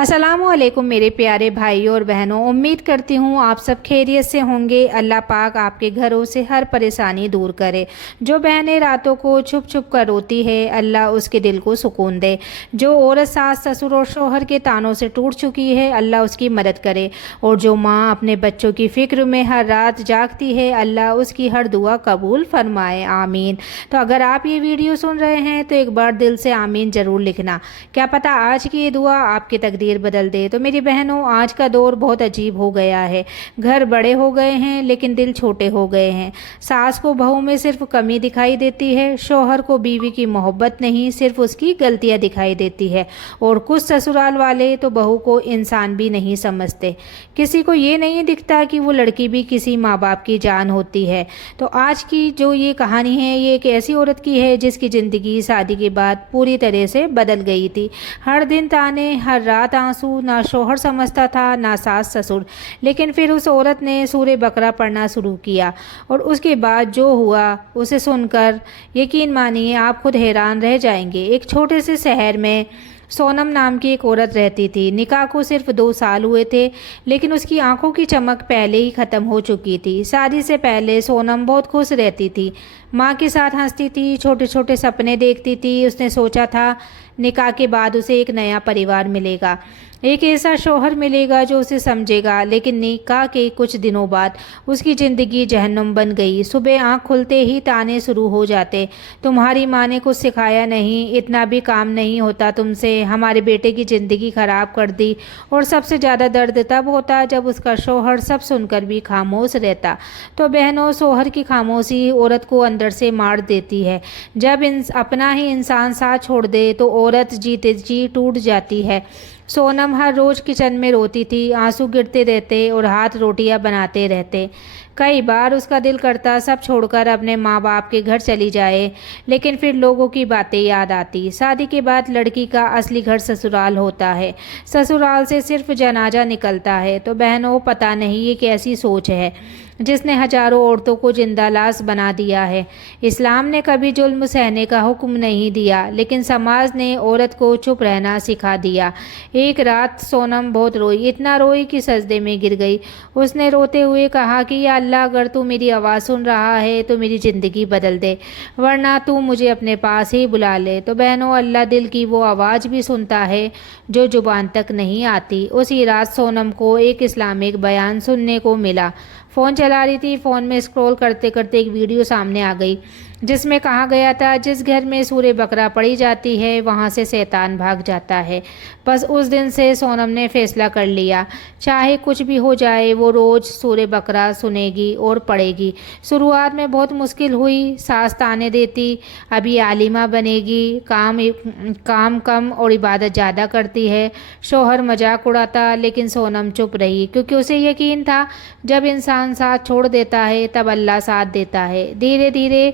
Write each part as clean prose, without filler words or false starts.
अस्सलामुअलैकुम मेरे प्यारे भाइयों और बहनों, उम्मीद करती हूँ आप सब खैरियत से होंगे। अल्लाह पाक आपके घरों से हर परेशानी दूर करे। जो बहनें रातों को छुप छुप कर रोती है, अल्लाह उसके दिल को सुकून दे। जो औरत सास ससुर और शोहर के तानों से टूट चुकी है, अल्लाह उसकी मदद करे। और जो माँ अपने बच्चों की फ़िक्र में हर रात जागती है, अल्लाह उसकी हर दुआ कबूल फरमाए, आमीन। तो अगर आप ये वीडियो सुन रहे हैं तो एक बार दिल से आमीन ज़रूर लिखना। क्या पता आज की ये दुआ आपकी तकदीर बदल दे। तो मेरी बहनों, आज का दौर बहुत अजीब हो गया है। घर बड़े हो गए हैं लेकिन दिल छोटे हो गए हैं। सास को बहू में सिर्फ कमी दिखाई देती है, शौहर को बीवी की मोहब्बत नहीं, सिर्फ उसकी गलतियां दिखाई देती है। और कुछ ससुराल वाले तो बहू को इंसान भी नहीं समझते। किसी को ये नहीं दिखता कि वो लड़की भी किसी माँ बाप की जान होती है। तो आज की जो ये कहानी है, ये एक ऐसी औरत की है जिसकी ज़िंदगी शादी के बाद पूरी तरह से बदल गई थी। हर दिन ताने, हर रात आंसू। ना शौहर समझता था ना सास ससुर। लेकिन फिर उस औरत ने सूरे बकरा पढ़ना शुरू किया और उसके बाद जो हुआ उसे सुनकर यकीन मानिए आप खुद हैरान रह जाएंगे। एक छोटे से शहर में सोनम नाम की एक औरत रहती थी। निकाह को सिर्फ 2 साल हुए थे लेकिन उसकी आंखों की चमक पहले ही ख़त्म हो चुकी थी। शादी से पहले सोनम बहुत खुश रहती थी, माँ के साथ हंसती थी, छोटे छोटे सपने देखती थी। उसने सोचा था निकाह के बाद उसे एक नया परिवार मिलेगा, एक ऐसा शौहर मिलेगा जो उसे समझेगा। लेकिन निकाह के कुछ दिनों बाद उसकी ज़िंदगी जहन्नुम बन गई। सुबह आँख खुलते ही ताने शुरू हो जाते, तुम्हारी माँ ने कुछ सिखाया नहीं, इतना भी काम नहीं होता तुमसे, हमारे बेटे की ज़िंदगी ख़राब कर दी। और सबसे ज़्यादा दर्द तब होता जब उसका शौहर सब सुनकर भी खामोश रहता। तो बहनों, शौहर की खामोशी औरत को अंदर से मार देती है। जब अपना ही इंसान साथ छोड़ दे तो औरत जीते जी टूट जाती है। सोनम हर रोज़ किचन में रोती थी, आंसू गिरते रहते और हाथ रोटियां बनाते रहते। कई बार उसका दिल करता सब छोड़कर अपने माँ बाप के घर चली जाए, लेकिन फिर लोगों की बातें याद आती। शादी के बाद लड़की का असली घर ससुराल होता है, ससुराल से सिर्फ जनाजा निकलता है। तो बहनों, पता नहीं ये कैसी सोच है जिसने हजारों औरतों को जिंदा लाश बना दिया है। इस्लाम ने कभी जुल्म सहने का हुक्म नहीं दिया, लेकिन समाज ने औरत को चुप रहना सिखा दिया। एक रात सोनम बहुत रोई, इतना रोई कि सजदे में गिर गई। उसने रोते हुए कहा कि या अल्लाह, अगर तू मेरी आवाज़ सुन रहा है तो मेरी ज़िंदगी बदल दे, वरना तू मुझे अपने पास ही बुला ले। तो बहनों, अल्लाह दिल की वो आवाज़ भी सुनता है जो ज़ुबान तक नहीं आती। उसी रात सोनम को एक इस्लामिक बयान सुनने को मिला। फ़ोन चला रही थी, फ़ोन में स्क्रॉल करते करते एक वीडियो सामने आ गई जिसमें कहा गया था जिस घर में सूरे बकरा पड़ी जाती है वहाँ से शैतान भाग जाता है। बस उस दिन से सोनम ने फैसला कर लिया, चाहे कुछ भी हो जाए वो रोज़ सूरे बकरा सुनेगी और पढ़ेगी। शुरुआत में बहुत मुश्किल हुई, सास ताने देती, अभी आलिमा बनेगी, काम कम और इबादत ज़्यादा करती है। शौहर मजाक उड़ाता लेकिन सोनम चुप रही, क्योंकि उसे यकीन था जब इंसान साथ छोड़ देता है तब अल्लाह साथ देता है। धीरे धीरे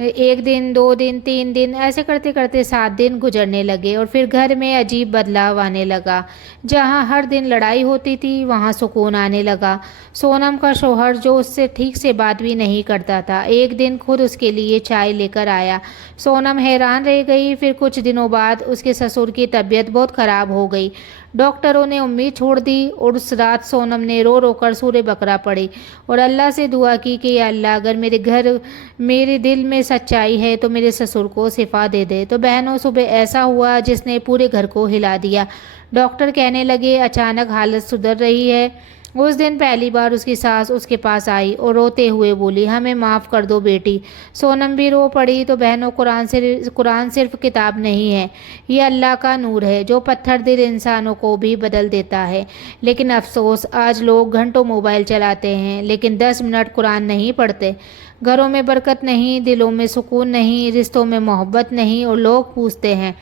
1 दिन, 2 दिन, 3 दिन, ऐसे करते करते 7 दिन गुजरने लगे और फिर घर में अजीब बदलाव आने लगा। जहाँ हर दिन लड़ाई होती थी वहाँ सुकून आने लगा। सोनम का शौहर, जो उससे ठीक से बात भी नहीं करता था, एक दिन खुद उसके लिए चाय लेकर आया। सोनम हैरान रह गई। फिर कुछ दिनों बाद उसके ससुर की तबीयत बहुत ख़राब हो गई। डॉक्टरों ने उम्मीद छोड़ दी और उस रात सोनम ने रो रो कर सूरे बकरा पड़ी और अल्लाह से दुआ की कि या अल्लाह, अगर मेरे दिल में सच्चाई है तो मेरे ससुर को शिफा दे दे। तो बहनों, सुबह ऐसा हुआ जिसने पूरे घर को हिला दिया। डॉक्टर कहने लगे अचानक हालत सुधर रही है। उस दिन पहली बार उसकी सास उसके पास आई और रोते हुए बोली, हमें माफ़ कर दो बेटी। सोनम भी रो पड़ी। तो बहनों, कुरान सिर्फ किताब नहीं है, ये अल्लाह का नूर है जो पत्थर दिल इंसानों को भी बदल देता है। लेकिन अफसोस, आज लोग घंटों मोबाइल चलाते हैं लेकिन 10 मिनट कुरान नहीं पढ़ते। घरों में बरकत नहीं, दिलों में सुकून नहीं, रिश्तों में मोहब्बत नहीं, और लोग पूछते हैं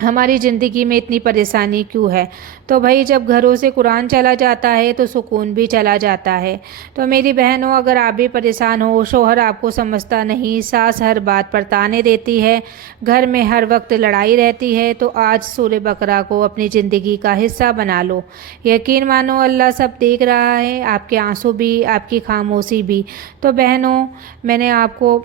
हमारी ज़िंदगी में इतनी परेशानी क्यों है। तो भाई, जब घरों से कुरान चला जाता है तो सुकून भी चला जाता है। तो मेरी बहनों, अगर आप भी परेशान हो, शौहर आपको समझता नहीं, सास हर बात पर ताने देती है, घर में हर वक्त लड़ाई रहती है, तो आज सूरे बकरा को अपनी ज़िंदगी का हिस्सा बना लो। यकीन मानो अल्लाह सब देख रहा है, आपके आंसू भी, आपकी खामोशी भी। तो बहनों, मैंने आपको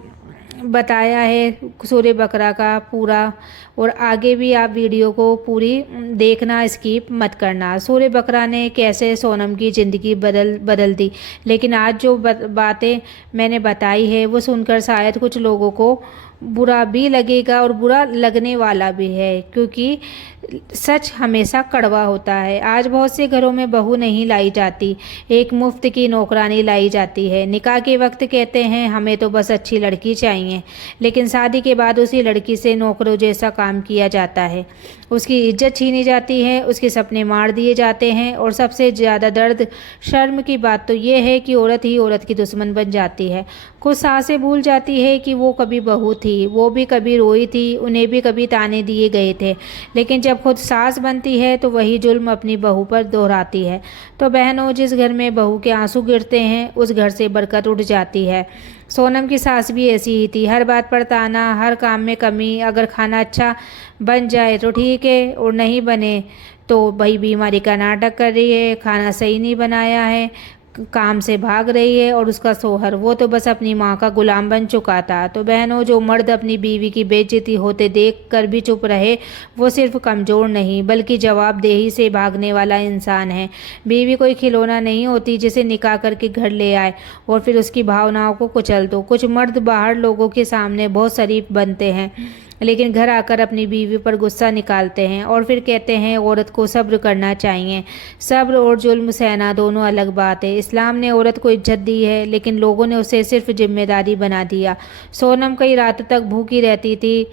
बताया है सूरह बकरा का पूरा, और आगे भी आप वीडियो को पूरी देखना, स्किप मत करना। सूरह बकरा ने कैसे सोनम की ज़िंदगी बदल दी। लेकिन आज जो बातें मैंने बताई है वो सुनकर शायद कुछ लोगों को बुरा भी लगेगा और बुरा लगने वाला भी है, क्योंकि सच हमेशा कड़वा होता है। आज बहुत से घरों में बहू नहीं लाई जाती, एक मुफ्त की नौकरानी लाई जाती है। निकाह के वक्त कहते हैं हमें तो बस अच्छी लड़की चाहिए, लेकिन शादी के बाद उसी लड़की से नौकरों जैसा काम किया जाता है, उसकी इज्जत छीनी जाती है, उसके सपने मार दिए जाते हैं। और सबसे ज़्यादा दर्द शर्म की बात तो ये है कि औरत ही औरत की दुश्मन बन जाती है। कुछ सासें भूल जाती है कि वो कभी बहू थी, वो भी कभी रोई थी, उन्हें भी कभी ताने दिए गए थे, लेकिन जब खुद सास बनती है तो वही जुल्म अपनी बहू पर दोहराती है। तो बहनों, जिस घर में बहू के आंसू गिरते हैं उस घर से बरकत उठ जाती है। सोनम की सास भी ऐसी ही थी, हर बात पर ताना, हर काम में कमी। अगर खाना अच्छा बन जाए तो ठीक है, और नहीं बने तो भाई बीमारी का नाटक कर रही है, खाना सही नहीं बनाया है, काम से भाग रही है। और उसका शोहर, वो तो बस अपनी माँ का गुलाम बन चुका था। तो बहनों, जो मर्द अपनी बीवी की बेइज्जती होते देख कर भी चुप रहे, वो सिर्फ कमज़ोर नहीं बल्कि जवाबदेही से भागने वाला इंसान है। बीवी कोई खिलौना नहीं होती जिसे निकाह करके घर ले आए और फिर उसकी भावनाओं को कुचल दो। कुछ मर्द बाहर लोगों के सामने बहुत शरीफ बनते हैं, लेकिन घर आकर अपनी बीवी पर गुस्सा निकालते हैं और फिर कहते हैं औरत को सब्र करना चाहिए। सब्र और जुल्म सहना दोनों अलग बात है। इस्लाम ने औरत को इज्जत दी है, लेकिन लोगों ने उसे सिर्फ जिम्मेदारी बना दिया। सोनम कई रात तक भूखी रहती थी,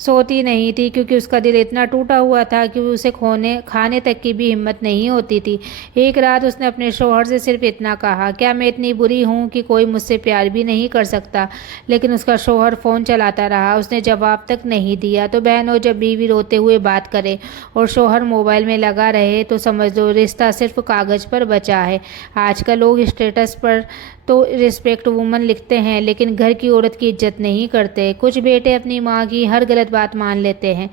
सोती नहीं थी, क्योंकि उसका दिल इतना टूटा हुआ था कि उसे खाने तक की भी हिम्मत नहीं होती थी। एक रात उसने अपने शौहर से सिर्फ इतना कहा, क्या मैं इतनी बुरी हूँ कि कोई मुझसे प्यार भी नहीं कर सकता। लेकिन उसका शौहर फ़ोन चलाता रहा, उसने जवाब तक नहीं दिया। तो बहनों, जब बीवी रोते हुए बात करे और शौहर मोबाइल में लगा रहे तो समझ लो रिश्ता सिर्फ कागज़ पर बचा है। आजकल लोग स्टेटस पर तो रिस्पेक्ट वुमन लिखते हैं, लेकिन घर की औरत की इज्जत नहीं करते। कुछ बेटे अपनी माँ की हर गलत बात मान लेते हैं,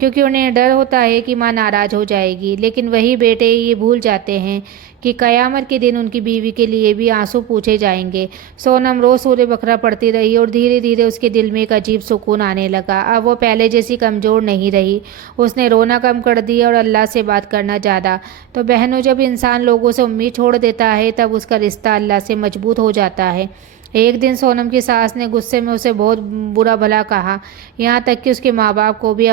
क्योंकि उन्हें डर होता है कि माँ नाराज़ हो जाएगी। लेकिन वही बेटे ये भूल जाते हैं कि क़यामत के दिन उनकी बीवी के लिए भी आंसू पूछे जाएंगे। सोनम रोज़ सूरह बकरा पढ़ती रही और धीरे धीरे उसके दिल में एक अजीब सुकून आने लगा। अब वो पहले जैसी कमज़ोर नहीं रही, उसने रोना कम कर दिया और अल्लाह से बात करना ज़्यादा। तो बहनों, जब इंसान लोगों से उम्मीद छोड़ देता है तब उसका रिश्ता अल्लाह से मजबूत हो जाता है। एक दिन सोनम की सास ने गुस्से में उसे बहुत बुरा भला कहा, यहाँ तक कि उसके माँ बाप को भी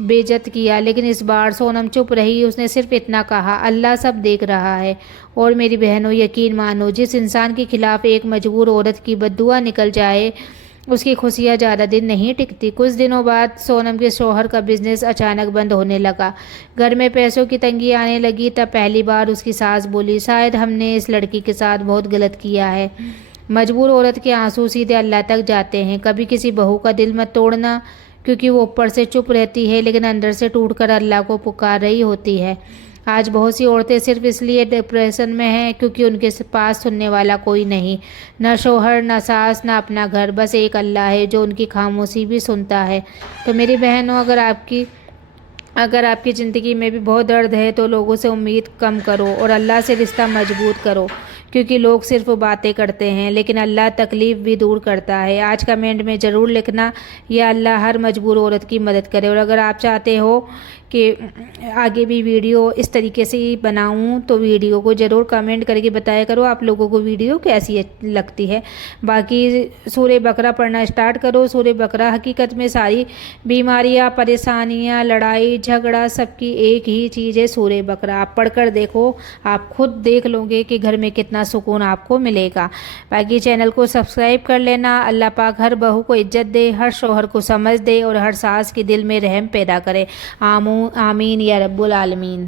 बेइज्जत किया। लेकिन इस बार सोनम चुप रही, उसने सिर्फ इतना कहा, अल्लाह सब देख रहा है। और मेरी बहनों, यकीन मानो, जिस इंसान के खिलाफ एक मजबूर औरत की बद्दुआ निकल जाए उसकी खुशियाँ ज़्यादा दिन नहीं टिकती। कुछ दिनों बाद सोनम के शौहर का बिजनेस अचानक बंद होने लगा, घर में पैसों की तंगी आने लगी। तब पहली बार उसकी सास बोली, शायद हमने इस लड़की के साथ बहुत गलत किया है। मजबूर औरत के आंसू सीधे अल्लाह तक जाते हैं। कभी किसी बहू का दिल मत तोड़ना, क्योंकि वो ऊपर से चुप रहती है लेकिन अंदर से टूटकर अल्लाह को पुकार रही होती है। आज बहुत सी औरतें सिर्फ इसलिए डिप्रेशन में हैं क्योंकि उनके पास सुनने वाला कोई नहीं, न शौहर, न सास, न अपना घर, बस एक अल्लाह है जो उनकी खामोशी भी सुनता है। तो मेरी बहनों, अगर आपकी ज़िंदगी में भी बहुत दर्द है तो लोगों से उम्मीद कम करो और अल्लाह से रिश्ता मजबूत करो, क्योंकि लोग सिर्फ बातें करते हैं लेकिन अल्लाह तकलीफ़ भी दूर करता है। आज कमेंट में ज़रूर लिखना, या अल्लाह हर मजबूर औरत की मदद करे। और अगर आप चाहते हो कि आगे भी वीडियो इस तरीके से ही बनाऊं तो वीडियो को ज़रूर कमेंट करके बताया करो आप लोगों को वीडियो कैसी लगती है। बाकी सूरह बकरा पढ़ना स्टार्ट करो। सूरह बकरा हकीकत में सारी बीमारियां, परेशानियां, लड़ाई झगड़ा सबकी एक ही चीज़ है, सूरह बकरा। आप पढ़कर देखो, आप खुद देख लोगे कि घर में कितना सुकून आपको मिलेगा। बाकी चैनल को सब्सक्राइब कर लेना। अल्लाह पाक हर बहू को इज्जत दे, हर शौहर को समझ दे और हर सास के दिल में रहम पैदा करे। आमीन या रब्बुल आलमीन।